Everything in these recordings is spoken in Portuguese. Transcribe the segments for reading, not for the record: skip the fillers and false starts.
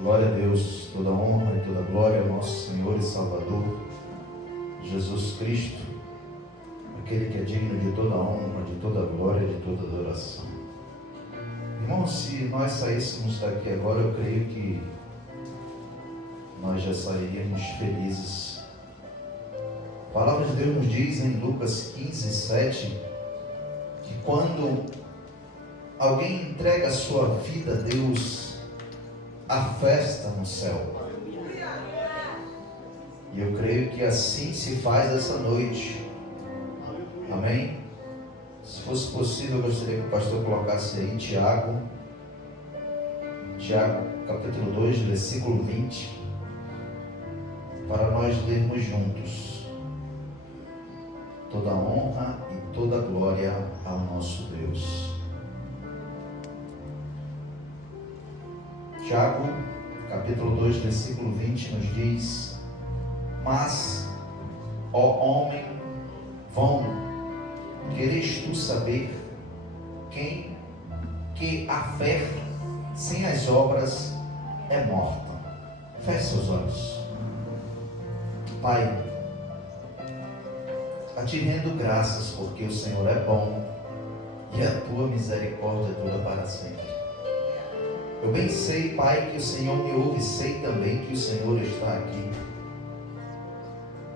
Glória a Deus, toda honra e toda glória ao nosso Senhor e Salvador, Jesus Cristo, aquele que é digno de toda honra, de toda glória, de toda adoração. Irmãos, se nós saíssemos daqui agora, eu creio que nós já sairíamos felizes. A palavra de Deus nos diz em Lucas 15, 7, que quando alguém entrega a sua vida a Deus, há festa no céu. E eu creio que assim se faz essa noite. Amém? Se fosse possível, eu gostaria que o pastor colocasse aí Tiago capítulo 2, versículo 20, para nós lermos juntos. Toda honra e toda glória ao nosso Deus. Tiago, capítulo 2, versículo 20, nos diz: Mas, ó homem vão, queres tu saber que a fé sem as obras é morta? Feche seus olhos. Pai, a ti rendo graças, porque o Senhor é bom e a tua misericórdia dura para sempre. Eu bem sei, Pai, que o Senhor me ouve, sei também que o Senhor está aqui.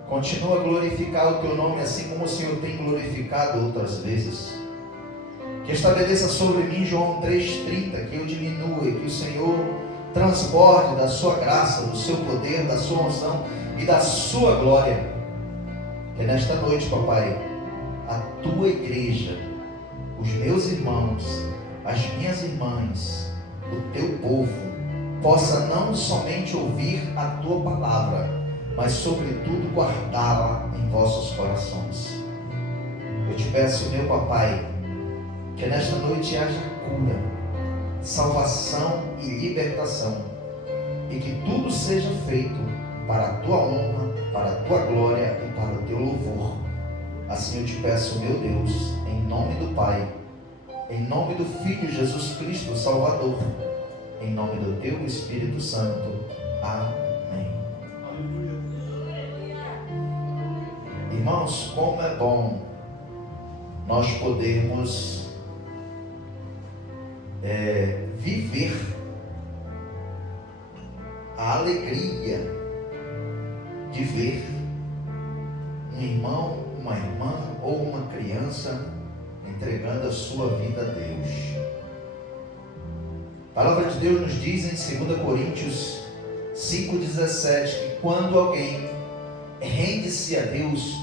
Continua a glorificar o teu nome, assim como o Senhor tem glorificado outras vezes. Que estabeleça sobre mim João 3,30, que eu diminua e que o Senhor transborde da sua graça, do seu poder, da sua unção e da sua glória. Que nesta noite, papai, a tua igreja, os meus irmãos, as minhas irmãs, o teu povo, possa não somente ouvir a tua palavra, mas sobretudo guardá-la em vossos corações. Eu te peço, meu papai, que nesta noite haja cura, salvação e libertação, e que tudo seja feito para a tua honra, para a tua glória e para o teu louvor. Assim eu te peço, meu Deus, em nome do Pai, em nome do Filho Jesus Cristo, Salvador, em nome do teu Espírito Santo. Amém. Irmãos, como é bom nós podermos viver a alegria de ver um irmão, uma irmã ou uma criança entregando a sua vida a Deus. A palavra de Deus nos diz em 2 Coríntios 5,17 que quando alguém rende-se a Deus,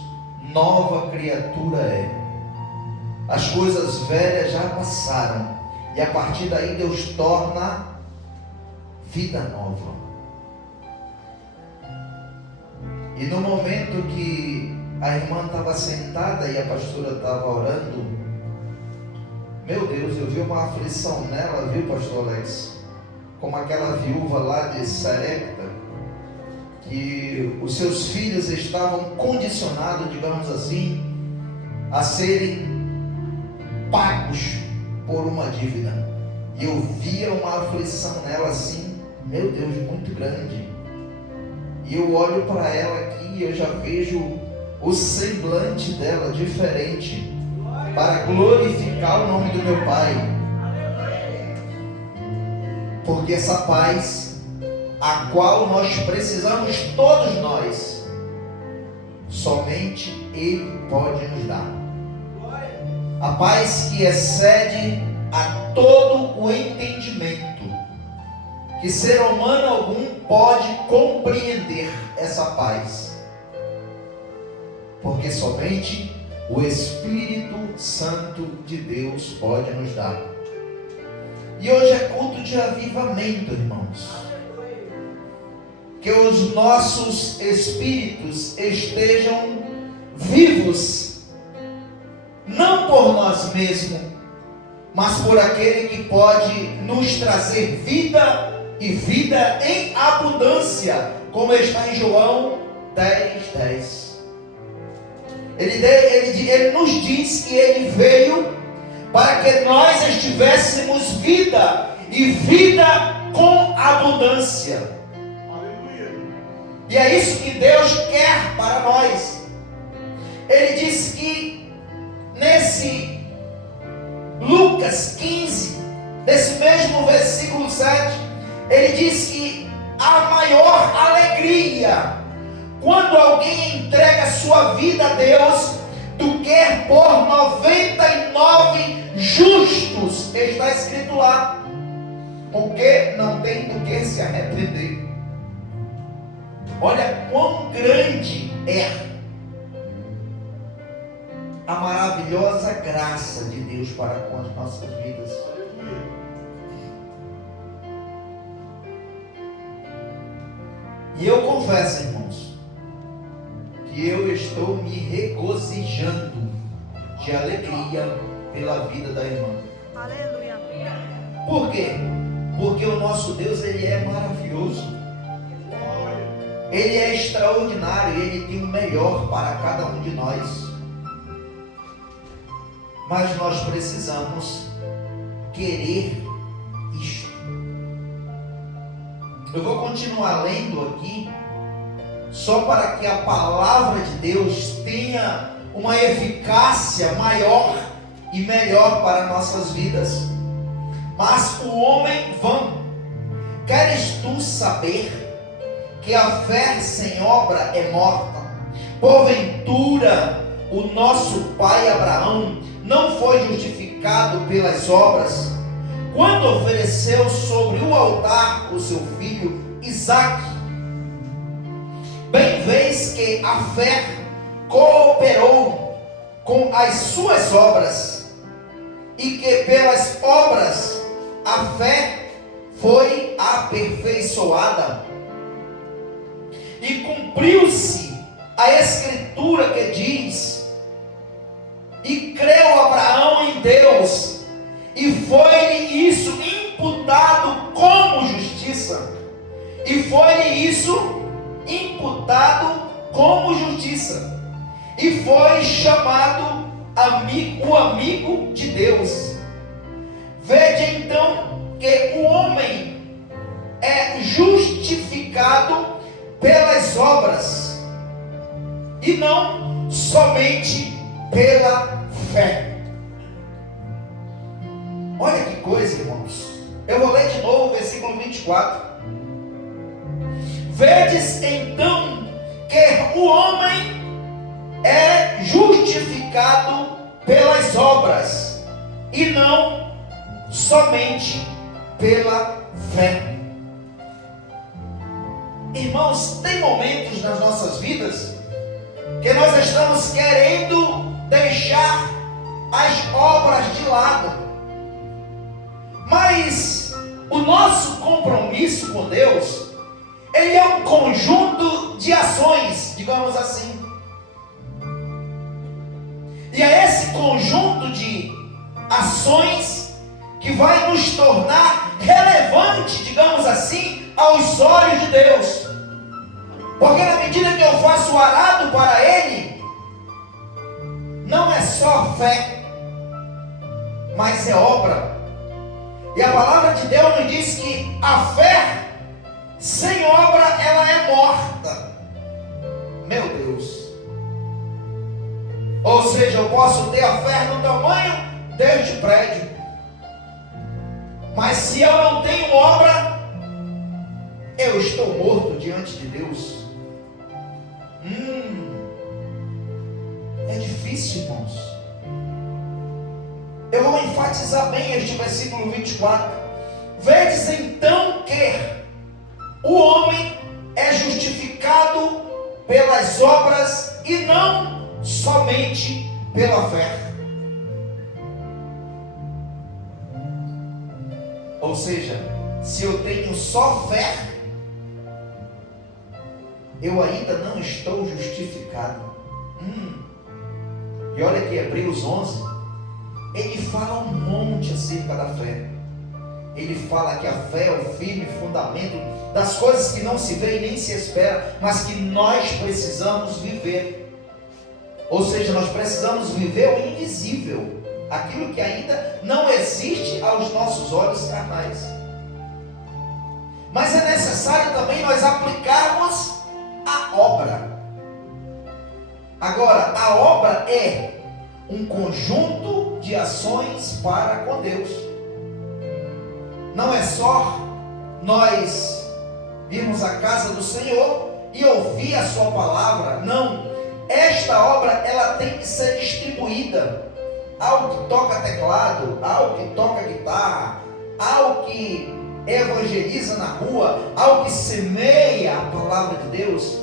nova criatura é. As coisas velhas já passaram e a partir daí Deus torna vida nova. E no momento que a irmã estava sentada e a pastora estava orando, meu Deus, eu vi uma aflição nela, viu, pastor Alex? Como aquela viúva lá de Sarepta, que os seus filhos estavam condicionados, digamos assim, a serem pagos por uma dívida. E eu via uma aflição nela assim, meu Deus, muito grande. E eu olho para ela aqui e eu já vejo o semblante dela diferente, para glorificar o nome do meu Pai. Porque essa paz, a qual nós precisamos todos nós, somente Ele pode nos dar. A paz que excede a todo o entendimento, que ser humano algum pode compreender essa paz, porque somente o Espírito Santo de Deus pode nos dar. E hoje é culto de avivamento, irmãos. Que os nossos espíritos estejam vivos, não por nós mesmos, mas por aquele que pode nos trazer vida e vida em abundância, como está em João 10:10. Ele nos diz que Ele veio para que nós estivéssemos vida, e vida com abundância. E é isso que Deus quer para nós. Ele diz que nesse Lucas 15, nesse mesmo versículo 7, ele diz que a maior alegria quando alguém entrega a sua vida a Deus do que por 99 justos. Está escrito lá, porque não tem do que se arrepender. Olha quão grande é a maravilhosa graça de Deus para com as nossas vidas. E eu confesso, irmãos, que eu estou me regozijando de alegria pela vida da irmã. Aleluia. Por quê? Porque o nosso Deus, Ele é maravilhoso. Ele é extraordinário, Ele tem o melhor para cada um de nós. Mas nós precisamos querer isto. Eu vou continuar lendo aqui, só para que a palavra de Deus tenha uma eficácia maior e melhor para nossas vidas. Mas o homem vã, queres tu saber que a fé sem obra é morta? Porventura o nosso pai Abraão não foi justificado pelas obras, quando ofereceu sobre o altar o seu filho Isaque? Bem vês que a fé cooperou com as suas obras, e que pelas obras a fé foi aperfeiçoada. E cumpriu-se a escritura que diz: e creu Abraão em Deus, e foi-lhe isso imputado como justiça. E foi-lhe isso imputado como justiça. E foi chamado o amigo de Deus. Vede então que o homem é justificado pelas obras, e não somente pela fé. Olha que coisa, irmãos. Eu vou ler de novo o versículo 24. Vedes então que o homem é justificado pelas obras, e não somente pela fé. Irmãos, tem momentos nas nossas vidas que nós estamos querendo deixar as obras de lado, mas o nosso compromisso com Deus, ele é um conjunto de ações, digamos assim. E é esse conjunto de ações que vai nos tornar relevante, digamos assim, aos olhos de Deus. Porque na medida que eu faço o arado para Ele, não é só fé, mas é obra. E a palavra de Deus nos diz que a fé sem obra, ela é morta. Meu Deus. Ou seja, eu posso ter a fé no tamanho deste prédio, mas se eu não tenho obra, eu estou morto diante de Deus. É difícil, irmãos. Eu vou enfatizar bem este versículo 24. Vedes então que o homem é justificado pelas obras e não somente pela fé. Ou seja, se eu tenho só fé, eu ainda não estou justificado. E olha que Hebreus 11, ele fala um monte acerca da fé. Ele fala que a fé é o firme fundamento das coisas que não se vê e nem se espera, mas que nós precisamos viver. Ou seja, nós precisamos viver o invisível, aquilo que ainda não existe aos nossos olhos carnais. mas é necessário também nós aplicarmos a obra. Agora, a obra é um conjunto de ações para com Deus. Não é só nós virmos à casa do Senhor e ouvir a sua palavra. Não. Esta obra, ela tem que ser distribuída ao que toca teclado, ao que toca guitarra, ao que evangeliza na rua, ao que semeia a palavra de Deus.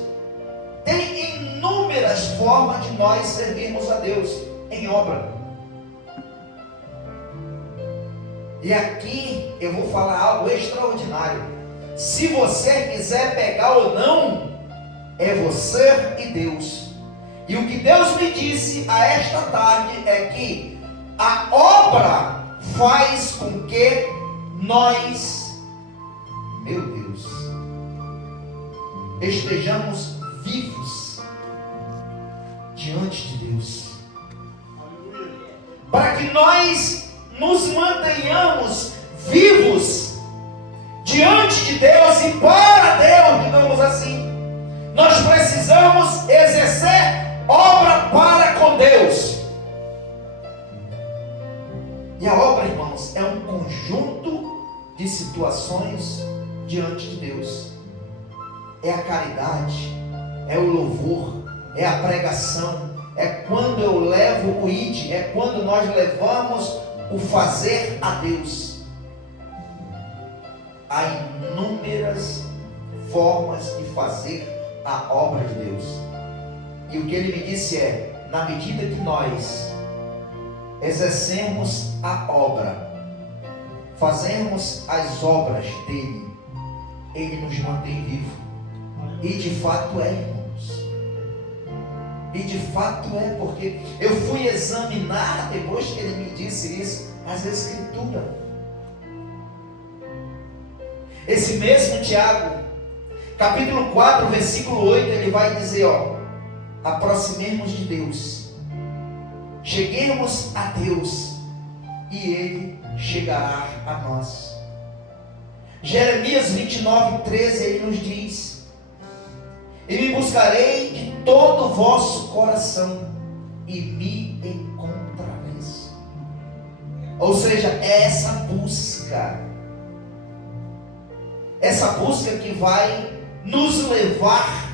Tem inúmeras formas de nós servirmos a Deus em obra. E aqui eu vou falar algo extraordinário. Se você quiser pegar ou não, é você e Deus. E o que Deus me disse a esta tarde é que a obra faz com que nós, meu Deus, estejamos vivos diante de Deus. Para que nós nos mantenhamos vivos diante de Deus e para Deus, digamos assim, nós precisamos exercer obra para com Deus. E a obra, irmãos, é um conjunto de situações diante de Deus. É a caridade, é o louvor, é a pregação, é quando eu levo o id, é quando nós levamos o fazer a Deus. Há inúmeras formas de fazer a obra de Deus. E o que ele me disse é, na medida que nós exercemos a obra, fazemos as obras dele, ele nos mantém vivo. E de fato é, irmãos. E de fato é, porque eu fui examinar, depois que ele me disse isso, as Escrituras. Esse mesmo Tiago, capítulo 4, versículo 8, ele vai dizer, aproximemos de Deus, cheguemos a Deus, e ele chegará a nós. Jeremias 29, 13, ele nos diz, e me buscarei de todo o vosso coração, e me encontrareis. Ou seja, é essa busca que vai nos levar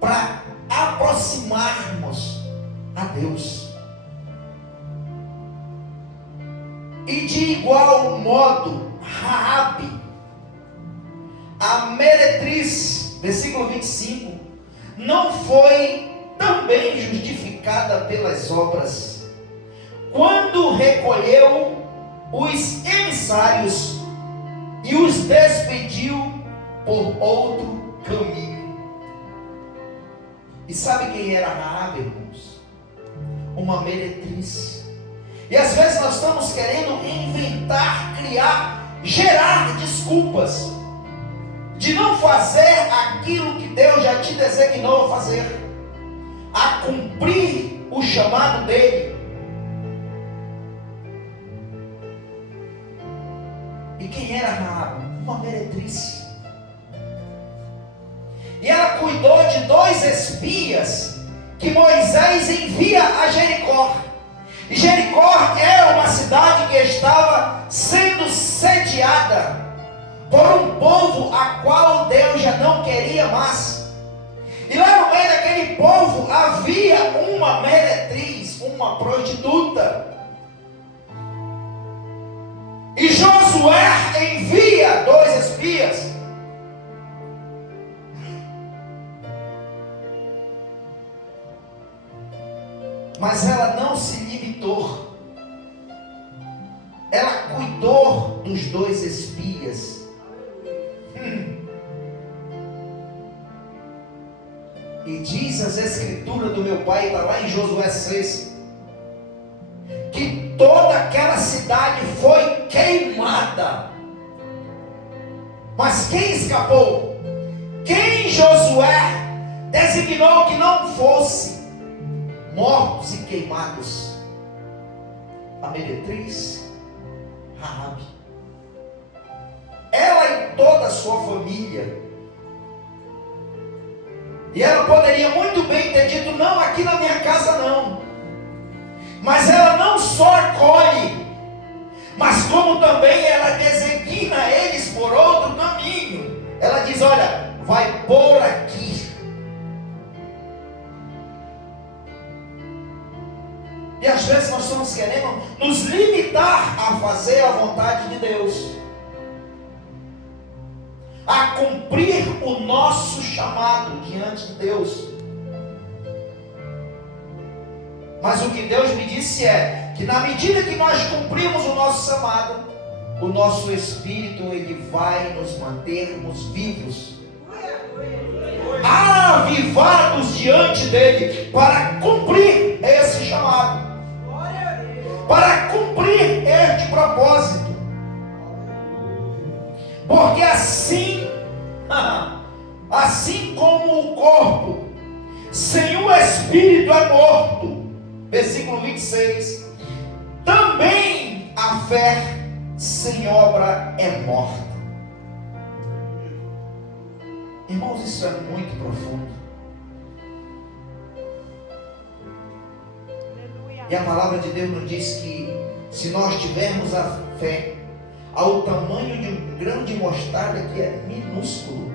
para aproximarmos a Deus. E de igual modo, Raabe, a meretriz, versículo 25, não foi também justificada pelas obras, quando recolheu os emissários e os despediu por outro caminho. E sabe quem era Raabe, irmãos? Uma meretriz. E às vezes nós estamos querendo inventar, criar, gerar desculpas de não fazer aquilo que Deus já te designou a fazer, a cumprir o chamado dele. E quem era Raabe? Uma meretriz. E ela cuidou de 2 espias que Moisés envia a Jericó. E Jericó era uma cidade que estava sendo sediada por um povo a qual Deus já não queria mais. E lá no meio daquele povo havia uma meretriz, uma prostituta. E Josué envia 2 espias. Mas ela não se limitou. Ela cuidou dos 2 espias. E diz as Escrituras do meu pai, está lá em Josué 6, que toda aquela cidade foi queimada. Mas quem escapou? Quem Josué designou que não fosse mortos e queimados? A meretriz Raabe. toda a sua família. E ela poderia muito bem ter dito: não, aqui na minha casa não. Mas ela não só acolhe, mas como também ela designa eles por outro caminho. Ela diz: olha, vai por aqui. E às vezes nós estamos querendo nos limitar a fazer a vontade de Deus, a cumprir o nosso chamado diante de Deus. Mas o que Deus me disse é que na medida que nós cumprimos o nosso chamado, o nosso espírito ele vai nos mantermos vivos, avivados diante dele, para cumprir esse chamado, para cumprir este propósito. Porque assim como o corpo sem o espírito é morto, versículo 26, também a fé sem obra é morta. Irmãos, isso é muito profundo. E a palavra de Deus nos diz que se nós tivermos a fé ao tamanho de um grão de mostarda, que é minúsculo,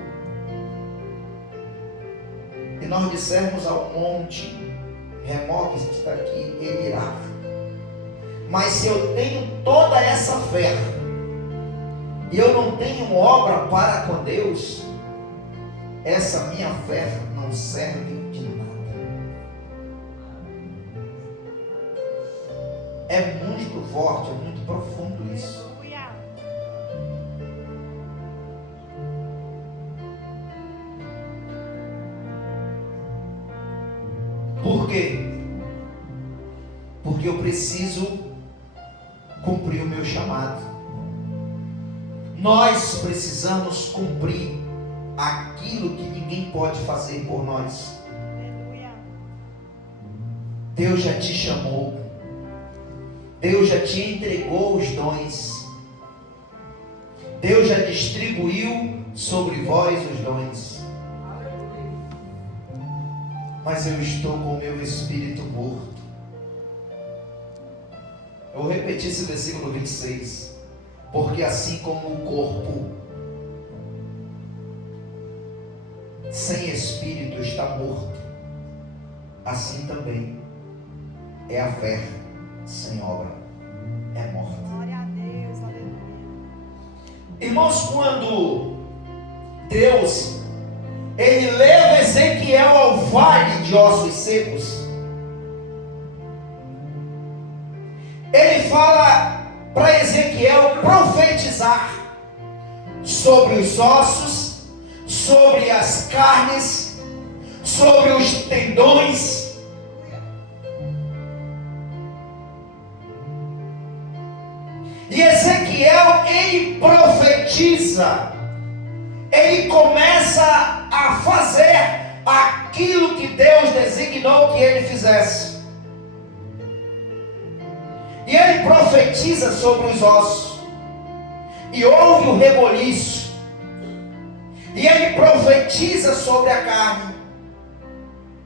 e nós dissermos ao monte: remove-se daqui, ele irá. Mas se eu tenho toda essa fé e eu não tenho obra para com Deus, essa minha fé não serve de nada. É muito forte, é muito profundo isso. Por quê? Porque eu preciso cumprir o meu chamado. Nós precisamos cumprir aquilo que ninguém pode fazer por nós. Deus já te chamou. Deus já te entregou os dons. Deus já distribuiu sobre vós os dons. Mas eu estou com o meu espírito morto. Eu vou repetir esse versículo 26. Porque assim como o corpo sem espírito está morto, assim também é a fé sem obra, é morta. Glória a Deus, aleluia. Irmãos, quando Deus ele leva Ezequiel ao vale de ossos secos, ele fala para Ezequiel profetizar sobre os ossos, sobre as carnes, sobre os tendões. E Ezequiel, ele profetiza, ele começa a fazer aquilo que Deus designou que ele fizesse. E ele profetiza sobre os ossos, e houve um reboliço. E ele profetiza sobre a carne,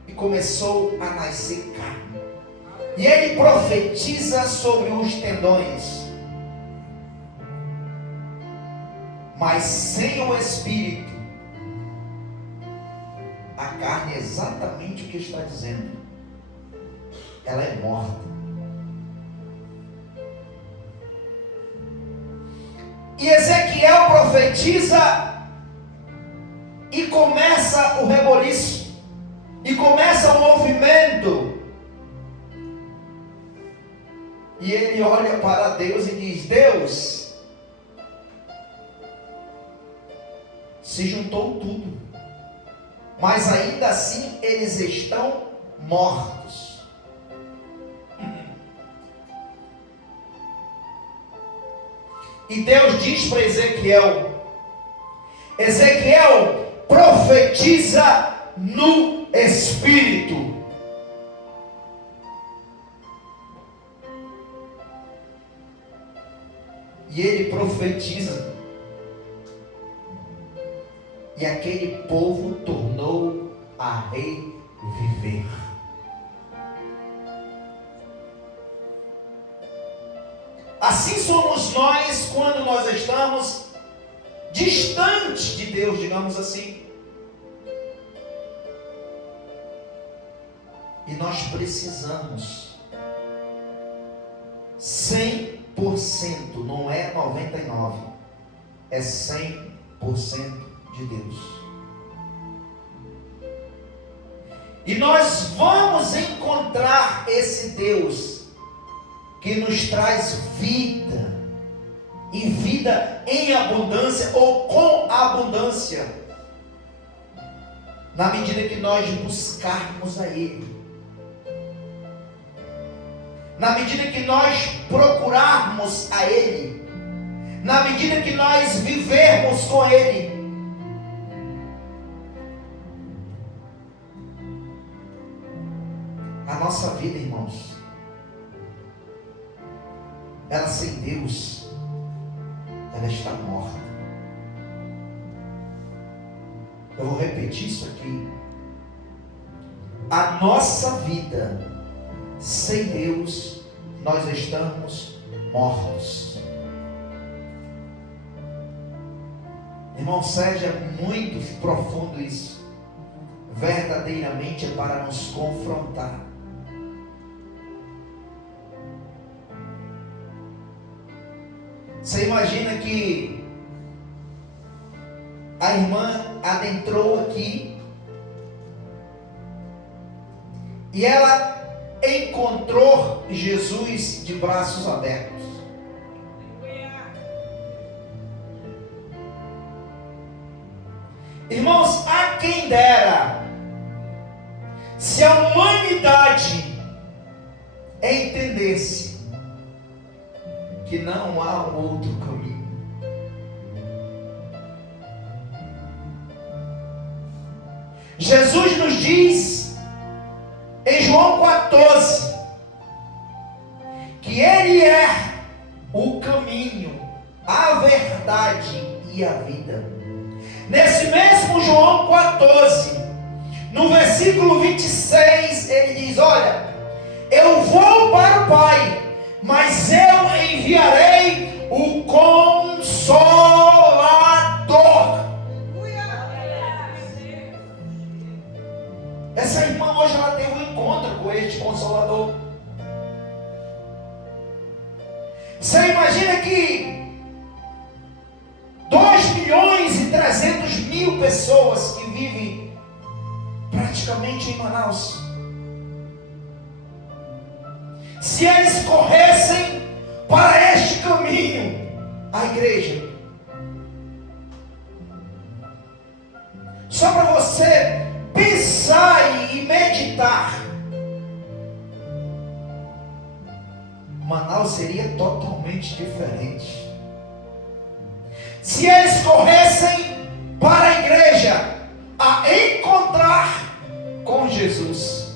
e começou a nascer carne. E ele profetiza sobre os tendões. Mas sem o Espírito, a carne é exatamente o que está dizendo. Ela é morta. E Ezequiel profetiza e começa o reboliço, e começa o movimento. E ele olha para Deus e diz: Deus, se juntou tudo, mas ainda assim eles estão mortos. E Deus diz para Ezequiel: Ezequiel, profetiza no Espírito. E ele profetiza. e aquele povo tornou a reviver. Assim somos nós quando nós estamos distantes de Deus, digamos assim. E nós precisamos 100%, não é 99%, é 100% de Deus. E nós vamos encontrar esse Deus que nos traz vida, e vida em abundância ou com abundância, na medida que nós buscarmos a Ele, na medida que nós procurarmos a Ele, na medida que nós vivermos com Ele. A nossa vida, irmãos, ela sem Deus, ela está morta. Eu vou repetir isso aqui. A nossa vida sem Deus, nós estamos mortos. Irmão, seja muito profundo isso. Verdadeiramente é para nos confrontar. Você imagina que a irmã adentrou aqui e ela encontrou Jesus de braços abertos. Irmãos, a quem dera se a humanidade entendesse que não há outro caminho. Jesus nos diz em João 14 que Ele é o caminho, a verdade e a vida. Nesse mesmo João 14, no versículo 26, Ele diz: olha, eu vou para o Pai, mas eu enviarei o Consolador. Essa irmã hoje ela teve um encontro com este Consolador. Você imagina que 2.300.000 pessoas que vivem praticamente em Manaus, se eles corressem para este caminho, a igreja, só para você pensar e meditar, Manaus seria totalmente diferente. Se eles corressem para a igreja, a encontrar com Jesus,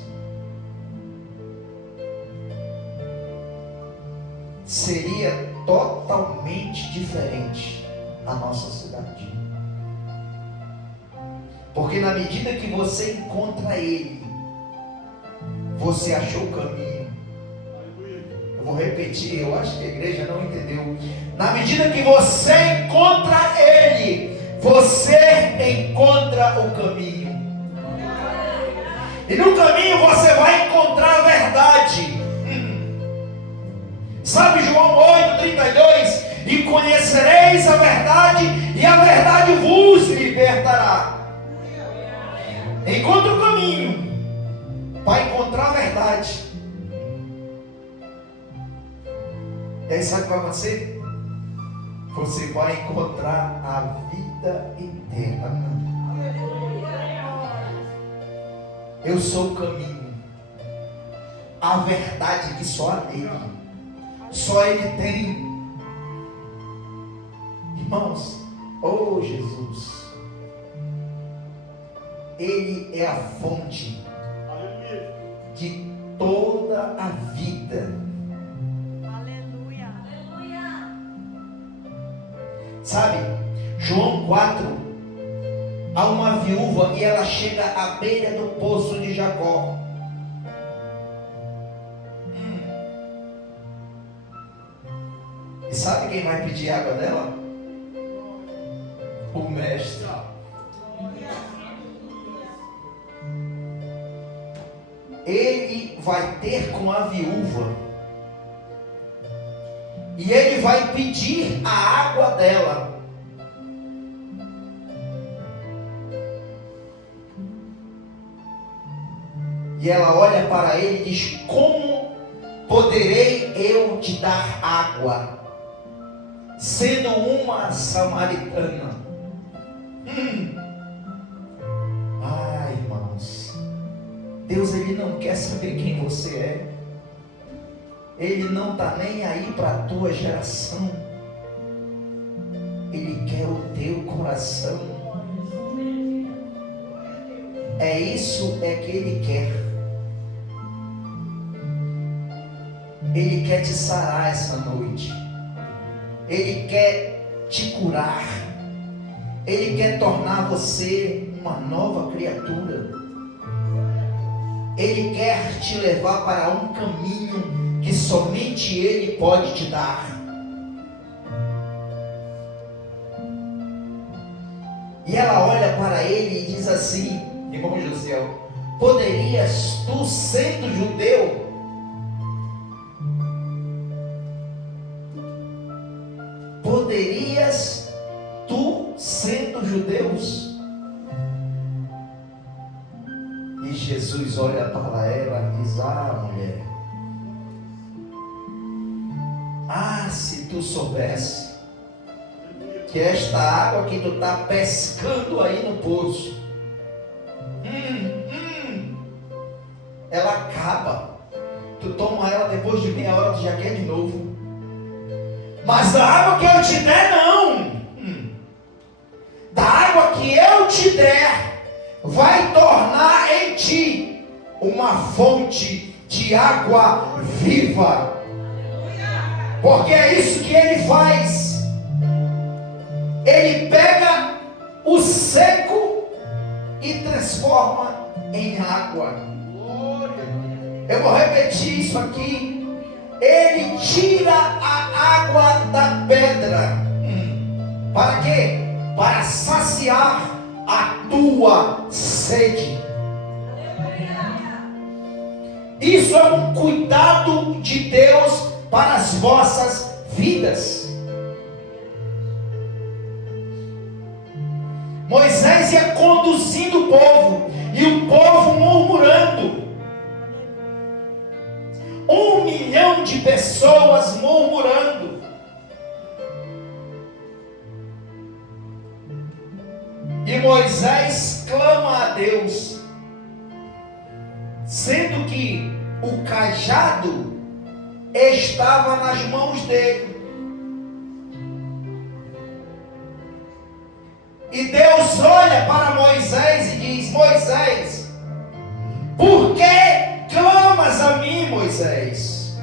seria totalmente diferente a nossa cidade. Porque na medida que você encontra Ele, você achou o caminho. Eu vou repetir, eu acho que a igreja não entendeu. Na medida que você encontra Ele, você encontra o caminho. E no caminho você vai encontrar a verdade. Sabe João 8:32? E conhecereis a verdade, e a verdade vos libertará. Encontra o caminho para encontrar a verdade. E aí sabe o que vai acontecer? Você vai encontrar a vida eterna. Eu sou o caminho, a verdade que só há nele. Só Ele tem. Irmãos, oh Jesus, Ele é a fonte de toda a vida. Aleluia. Sabe, João 4, a uma viúva e ela chega à beira do poço de Jacó. E sabe quem vai pedir água dela? O mestre. Ele vai ter com a viúva e ele vai pedir a água dela. E ela olha para ele e diz: como poderei eu te dar água, sendo uma samaritana? Ai, irmãos, Deus, ele não quer saber quem você é. Ele não está nem aí para a tua geração. Ele quer o teu coração. É isso que ele quer. Ele quer te sarar essa noite. Ele quer te curar. Ele quer tornar você uma nova criatura. Ele quer te levar para um caminho que somente Ele pode te dar. E ela olha para ele e diz assim: irmão José, poderias tu, sendo judeu, poderias tu, sendo judeus? E Jesus olha para ela e diz: ah, mulher, se tu soubesse que esta água que tu está pescando aí no poço, ela acaba, tu toma ela, depois de meia hora tu já quer de novo. Mas da água que eu te der, não. Da água que eu te der, vai tornar em ti uma fonte de água viva. Porque é isso que ele faz. Ele pega o seco e transforma em água. Eu vou repetir isso aqui. Ele tira a água da pedra. Para quê? Para saciar a tua sede. Isso é um cuidado de Deus para as vossas vidas. Moisés ia conduzindo o povo, e o povo murmurando. 1 milhão de pessoas murmurando. E Moisés clama a Deus, sendo que o cajado estava nas mãos dele. E Deus olha para Moisés e diz: Moisés, por que clamas a mim, Moisés?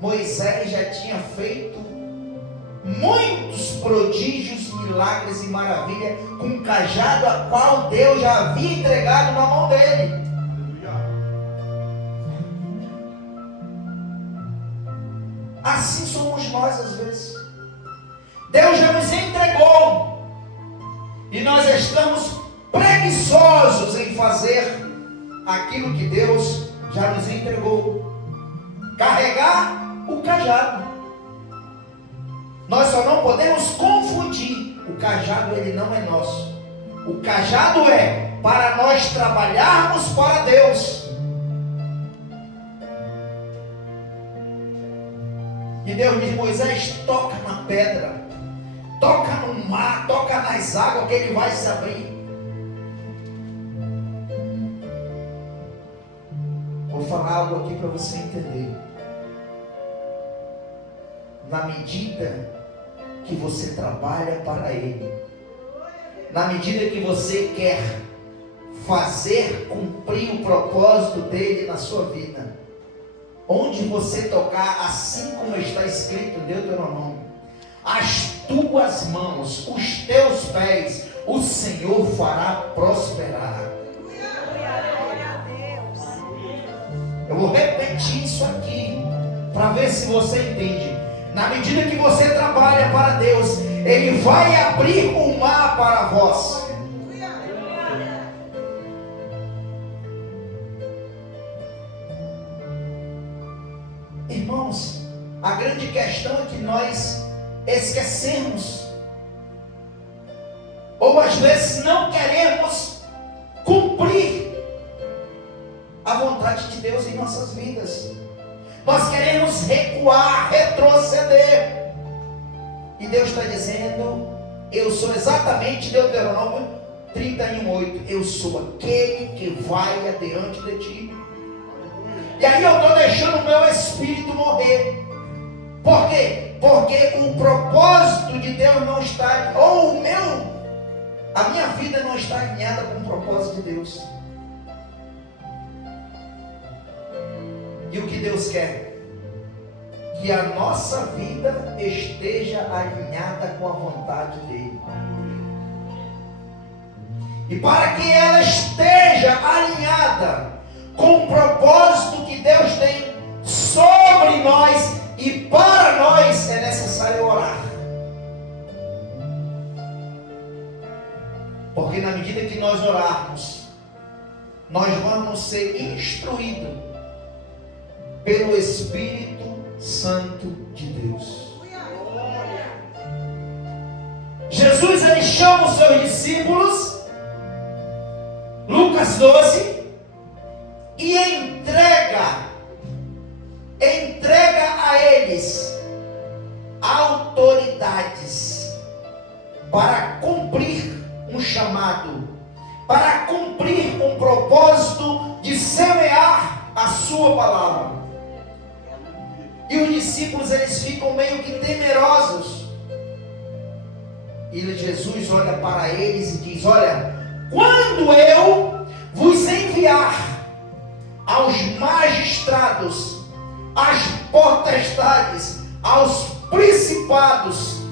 Moisés já tinha feito muitos prodígios, milagres e maravilhas com o cajado a qual Deus já havia entregado na mão dele. Assim somos nós às vezes. Deus já nos entregou e nós estamos preguiçosos em fazer aquilo que Deus já nos entregou. Carregar o cajado. Nós só não podemos confundir. O cajado, ele não é nosso. O cajado é para nós trabalharmos para Deus. E Deus diz: Moisés, toca na pedra, toca no mar, toca nas águas, que ele vai se abrir. Vou falar algo aqui para você entender. Na medida que você trabalha para Ele, na medida que você quer fazer cumprir o propósito dele na sua vida, onde você tocar, assim como está escrito em Deuteronômio, as tuas mãos, os teus pés, o Senhor fará prosperar. Glória a Deus. Eu vou repetir isso aqui, para ver se você entende. Na medida que você trabalha para Deus, Ele vai abrir o mar para vós. Irmãos, a grande questão é que nós esquecemos, ou às vezes não queremos cumprir a vontade de Deus em nossas vidas. Nós queremos recuar, retroceder. E Deus está dizendo: eu sou exatamente, Deuteronômio 31:8, eu sou aquele que vai adiante de ti. E aí eu estou deixando o meu espírito morrer. Por quê? Porque o propósito de Deus não está, ou a minha vida não está alinhada com o propósito de Deus. E o que Deus quer? Que a nossa vida esteja alinhada com a vontade dEle. E para que ela esteja alinhada com o propósito que Deus tem sobre nós e para nós, é necessário orar. Porque na medida que nós orarmos, nós vamos ser instruídos pelo Espírito Santo de Deus. Jesus, ele chama os seus discípulos, Lucas 12, e entrega a eles autoridades para cumprir um chamado, para cumprir um propósito de semear a sua palavra. E os discípulos, eles ficam meio que temerosos. E Jesus olha para eles e diz: olha, quando eu vos enviar aos magistrados, às potestades, aos principados,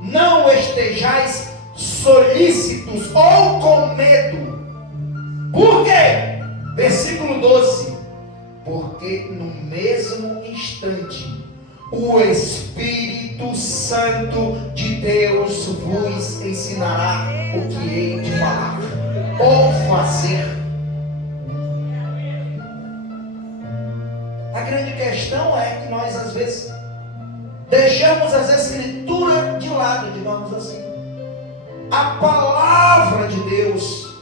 não estejais solícitos ou com medo. Por quê? Versículo 12: porque no mesmo instante o Espírito Santo de Deus vos ensinará o que hei de falar ou fazer. A grande questão é que nós às vezes deixamos as Escrituras de lado, digamos assim. A palavra de Deus,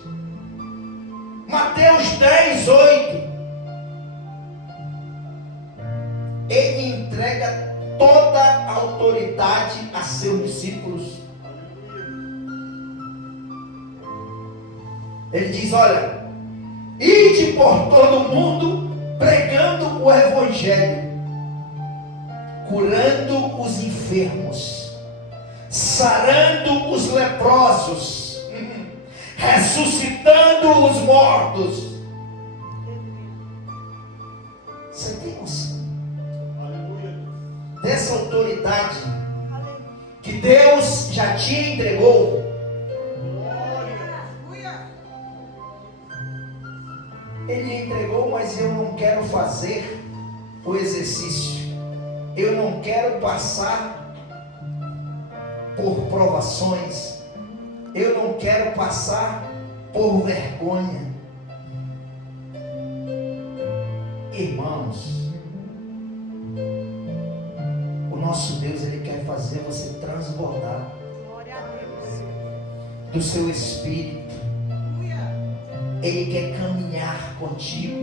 Mateus 10:8, Ele entrega toda a autoridade a seus discípulos. Ele diz: olha, ide por todo o mundo pregando o Evangelho, curando os enfermos, sarando os leprosos, ressuscitando os mortos. Você tem noção dessa autoridade que Deus já te entregou? Ele entregou, mas eu não quero fazer o exercício. Eu não quero passar por provações. Eu não quero passar por vergonha. Irmãos, o nosso Deus, Ele quer fazer você transbordar do seu espírito. Ele quer caminhar contigo.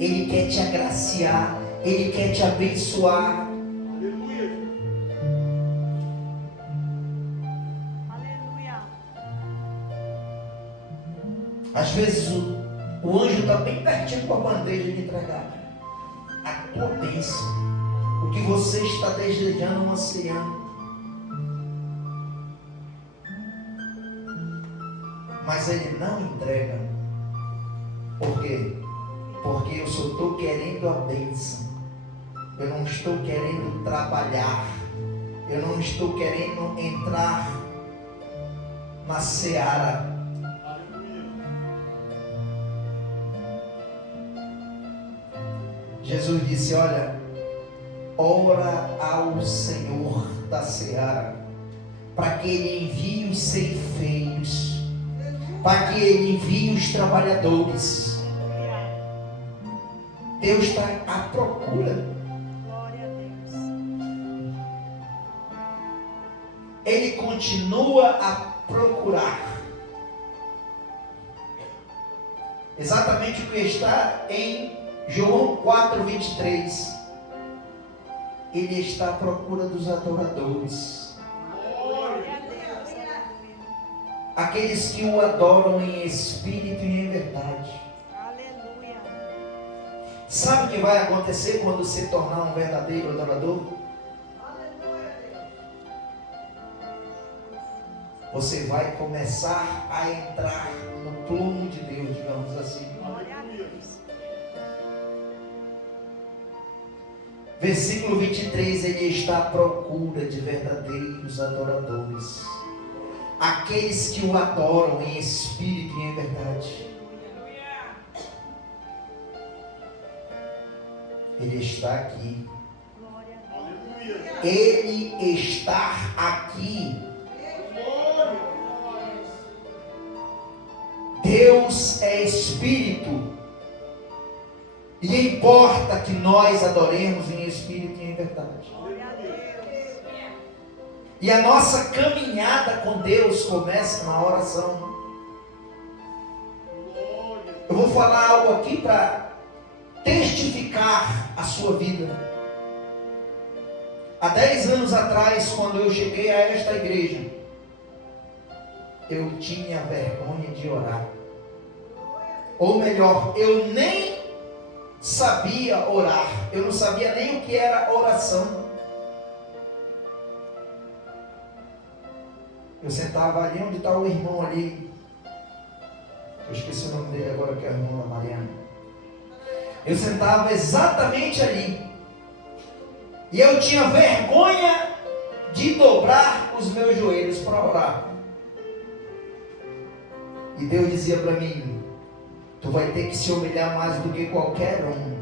Ele quer te agraciar. Ele quer te abençoar. Aleluia. Às vezes o anjo está bem pertinho com a bandeja de entregar a tua bênção, o que você está desejando, ansiando. Mas ele não entrega. Por quê? Porque eu só estou querendo a bênção. Eu não estou querendo trabalhar. Eu não estou querendo entrar na seara. Jesus disse: olha, ora ao Senhor da seara, para que Ele envie os ceifeiros, para que Ele envie os trabalhadores. Deus está à procura. Glória a Deus. Ele continua a procurar. Exatamente o que está em João 4:23. Ele está à procura dos adoradores. Glória a Deus. Aqueles que o adoram em espírito e em verdade. Aleluia. Sabe o que vai acontecer quando se tornar um verdadeiro adorador? Você vai começar a entrar no plumo de Deus, digamos assim. Glória a Deus. Versículo 23, ele está à procura de verdadeiros adoradores. Aqueles que o adoram em espírito e em verdade. Ele está aqui. Glória a Deus. Ele está aqui. Deus é espírito. E importa que nós adoremos em espírito e em verdade. Glória a Deus. E a nossa caminhada com Deus começa na oração. Eu vou falar algo aqui para testificar a sua vida. Há 10 anos atrás, quando eu cheguei a esta igreja, eu tinha vergonha de orar. Ou melhor, eu nem sabia orar. Eu não sabia nem o que era oração. Eu sentava ali onde está o irmão ali. Eu esqueci o nome dele agora, que é o irmão da Mariana. Eu sentava exatamente ali. E eu tinha vergonha de dobrar os meus joelhos para orar. E Deus dizia para mim: tu vai ter que se humilhar mais do que qualquer um,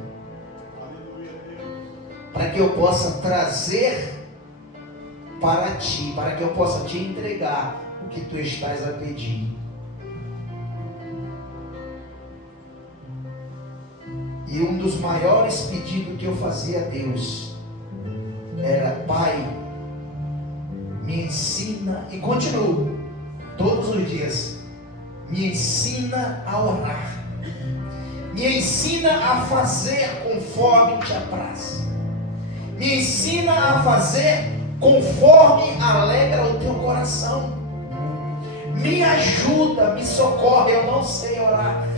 para que eu possa trazer para ti, para que eu possa te entregar o que tu estás a pedir. E um dos maiores pedidos que eu fazia a Deus era: Pai, me ensina, e continuo todos os dias, me ensina a orar, me ensina a fazer conforme te apraz, me ensina a fazer conforme alegra o teu coração, me ajuda, me socorre, eu não sei orar.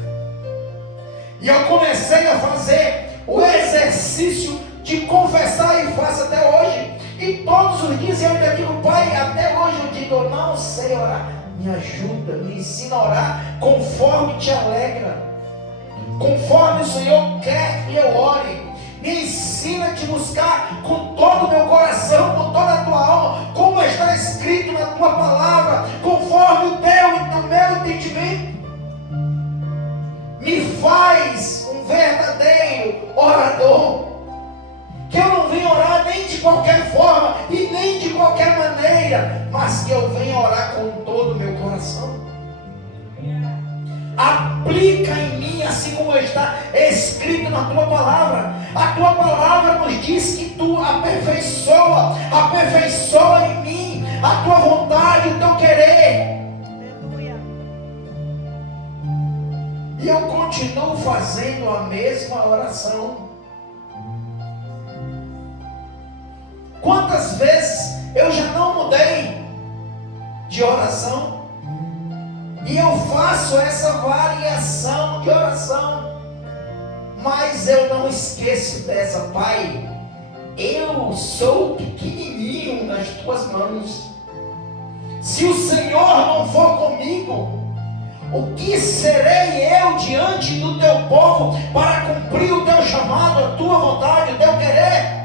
E eu comecei a fazer o exercício de confessar, e faço até hoje, e todos os dias eu ainda digo: Pai, até hoje eu digo: eu não sei orar, me ajuda, me ensina a orar conforme te alegra, conforme o Senhor quer que eu ore. Me ensina a te buscar com todo o meu coração, com toda a tua alma, como está escrito na tua palavra, conforme o teu e o meu entendimento. Me faz um verdadeiro orador, que eu não venho orar nem de qualquer forma e nem de qualquer maneira, mas que eu venho orar com todo o meu coração. Aplica em mim, assim como está escrito na tua palavra. A tua palavra nos diz que tu aperfeiçoa em mim a tua vontade, o teu querer. Aleluia. E eu continuo fazendo a mesma oração. Quantas vezes eu já não mudei de oração? E eu faço essa variação de oração, mas eu não esqueço dessa: Pai, eu sou pequenininho nas tuas mãos. Se o Senhor não for comigo, o que serei eu diante do teu povo para cumprir o teu chamado, a tua vontade, o teu querer?